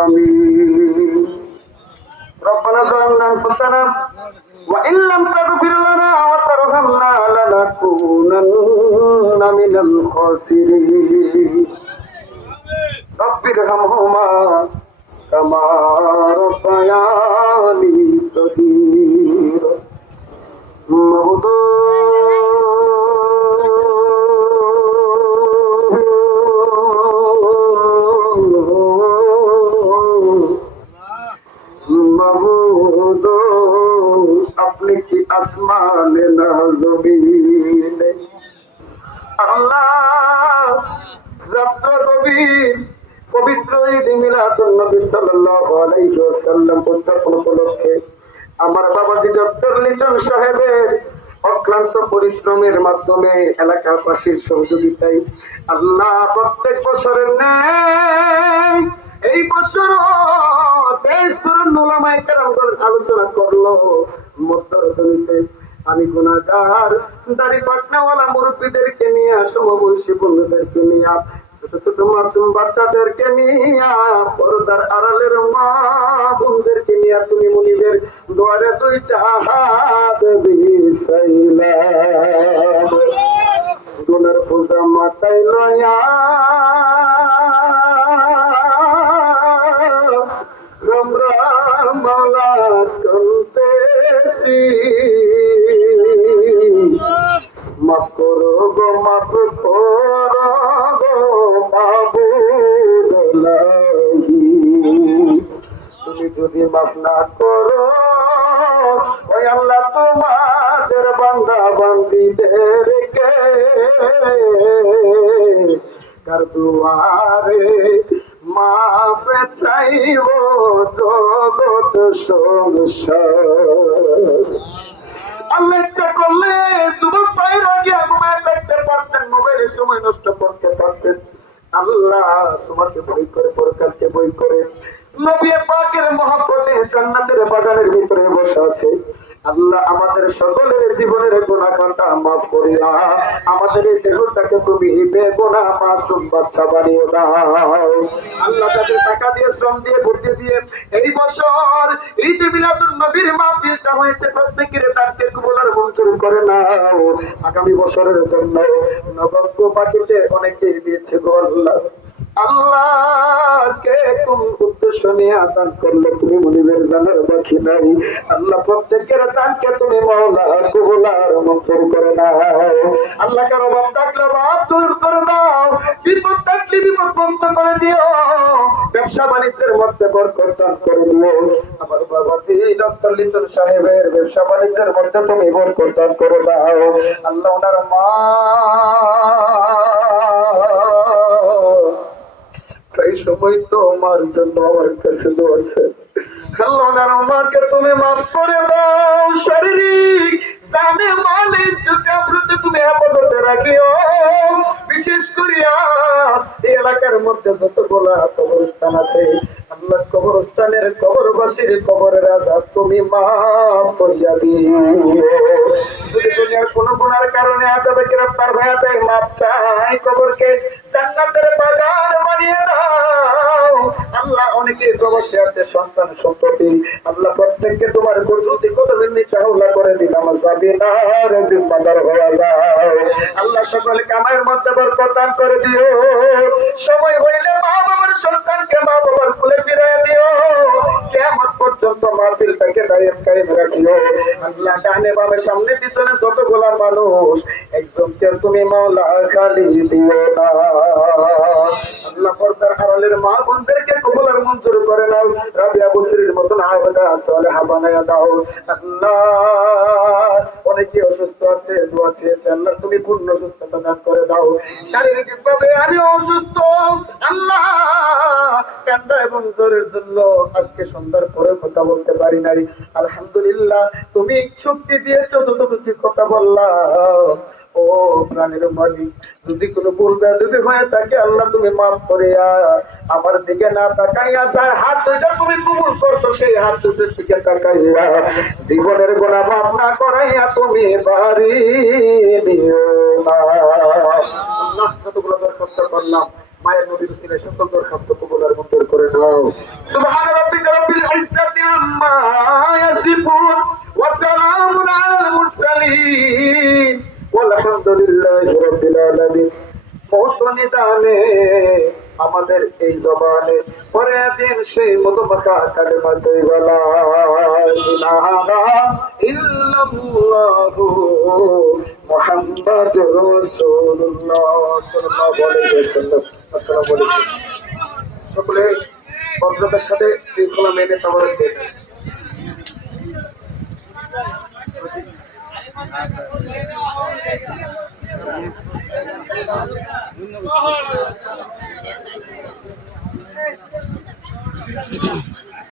آمين. ربنا ظلمنا أنفسنا وإن لم تغفر لنا وترحمنا لنكونن من الخاسرين. رب ارحمهما كما ربياني صغيرا. আপনি কি আসমানে না জমিনে? আল্লাহ রাত্র গভীর পবিত্র ঈদ মিলাদুন নবী সাল্লাল্লাহু আলাইহি ওয়াসাল্লাম উদযাপন উপলক্ষে আমার বাবাজি ডক্টর লিটন সাহেবের অক্লান্ত পরিশ্রমের মাধ্যমে এলাকাবাসীর সহযোগিতায় আল্লাহ প্রত্যেক বছরের ন্যায় এই বছর দেশ তরুণ ওলামায়ে কেরামগণ আলোচনা করলো মধ্যরজনীতে আমি গুনাহগার দাড়ি পাটনাওয়ালা মুরব্বীদেরকে নিয়ে সমবয়সী বন্ধুদেরকে নিয়ে ছোট ছোট মাসুম বাচ্চাদেরকে নিয়ে পর্দার আড়ালের মা বোনদেরকে নিয়ে তুমি মুনিবের দুয়ারে দুইটা হাত বিছাইলা গুনার পূজা মাথায় লয়া রাম রাম মাওলা কান্দেছি মাফ করো গো মাফ করো গো মাবুদ লাগি। তুমি যদি মাফ না করো ওই আল্লাহ তোমাদের বান্দা বান্দীদেরকে কার দুয়ারে মাফ চাইব জগৎ সংসার। আল্লাহ ইচ্ছা করলে যুবক ভাইরা গিয়া ঘুমায় থাকতে পারতেন, মোবাইলের সময় নষ্ট করতে পারতেন। আল্লাহ তোমাকে বই করে পরকালকে বই করে নবী পাকের মহব্বতে জান্নাতের বাগানের ভিতরে বসে আছে। আল্লাহ আমাদের সকলের জীবনের গুনাহ খাতা মাফ করিয়া আমাদের এই দেহটাকে তুমি বেগুনাহ মাসুম বাচ্চা বানিয়ে দাও। আল্লাহ তাদের টাকা দিয়ে শ্রম দিয়ে বুদ্ধি দিয়ে এই বছর ঈদ মিলাদুন নবীর মাহফিলটা হয়েছে, প্রত্যেকের দানকে কবুল আর মঞ্জুর করে নাও। আগামী বছরের জন্য নগদ পাখিতে অনেকে দিয়েছে গো আল্লাহ। আল্লাহ কে কোন উদ্দেশ্য নিয়ে আদান করলে তুমি মুনিবের জানার বাকি নাই। আল্লাহ প্রত্যেকের দানকে তুমি মাওলা কবুল আর মঞ্জুর করে নাও। আল্লাহ কার অভাব থাকলে অভাব দূর করে দাও, বিপদ থাকলে বিপদ মুক্ত করে দিও, ব্যবসা বাণিজ্যের মধ্যে বরকত দান করে দিও। আমার বাবাজি ডক্টর লিটন সাহেবের ব্যবসা বাণিজ্যের মধ্যে তুমি বরকত দান করে দাও। আল্লাহ ওনার মা এই সময় তো আমার জন্য আমার কাছে দোয়াছে। আল্লাহ ওনার মাকে তুমি মাফ করে দাও, শারীরিক জানে মালে যদি আপনাকে তুমি হেফাজতে রাখিও। বিশেষ করিয়া এই এলাকার মধ্যে যতগুলা কবরস্থান আছে আল্লাহ কবরস্থানের কবরবাসীর কবরের আযাব তুমি মাফ করিয়া দিও। যদি দুনিয়ার কোনো গুনার কারণে আযাবে গ্রেফতার হয়ে যায় মাফ চাই, কবরকে জান্নাতের বাগান বানিয়ে দাও। আল্লাহ অনেকে প্রবাসী আছে সন্তান সম্পত্তি, আল্লাহ প্রত্যেককে তোমার কুদরতি কদমের নিচে হাওলা করে দিলাম, সাবিনার জিম্মাদার হয়ে যাও। আল্লাহ সকল কামাইয়ের মধ্যে বরকত দান করে দিও। সময় হইলে মা বাবার সন্তানকে মা বাবার কোলে ফিরিয়ে দিও। কিয়ামত পর্যন্ত মাহফিলটাকে দায়েম কায়েম রাখিও। আল্লাহ ডানে বামে সামনে পিছনে যতগুলা মানুষ একজনকে তুমি মাওলা খালি দিও না। আল্লাহ পর্দার আড়ালের মা বোনদেরকে কবুল আর মঞ্জুর করে নাও। রাবিয়া বসরির মতন আবেদা সালেহা বানায়া দাও। আল্লাহ অনেকে অসুস্থ আছে, দোয়া চেয়েছে, আল্লাহ তুমি পূর্ণ সুস্থতা দান করে দাও। শারীরিক ভাবে আমি অসুস্থ, আল্লাহ কান্না এবং জ্বরের জন্য আজকে সন্ধ্যার পরে কথা বলতে পারি নাই। আলহামদুলিল্লাহ তুমি শক্তি দিয়েছো, যতটুকু কথা বললাম। ও প্রাণের মালিক, যদি কোনো ভুল বেয়াদবি হয়ে থাকে আল্লাহ তুমি মাফ করে আমার দিকে না তাকাইয়া যার হাত দুইটা তুমি কবুল করছো সেই হাত দুটোর দিকে তাকাইয়া জীবনের গুনাহ মাফ না করাইয়া তুমি বাড়ি নিও না। আল্লাহ যতগুলো দরখাস্ত করলাম মায়ের নবীর উসিলায় সকল দরখাস্ত কবুল আর মঞ্জুর করে নাও। সুবহান রাব্বিকা রাব্বিল ইজ্জাতি আম্মা ইয়াসিফুন ওয়া সালামুন আলাল মুরসালিন ওয়ালহামদুলিল্লাহি রাব্বিল আলামিন। মৌসুমী দানে আমাদের এই জবানে পরে দিন সেই মধুমাখা কালেমা তৈবা লা ইলাহা ইল্লাল্লাহু মুহাম্মাদুর রাসূলুল্লাহ সাল্লাল্লাহু আলাইহি ওয়াসাল্লাম। আসসালামু আলাইকুম। সকলে ভদ্রতার সাথে শৃঙ্খলা মেনে তাওয়ার দিয়েছেন। ধন্যবাদ।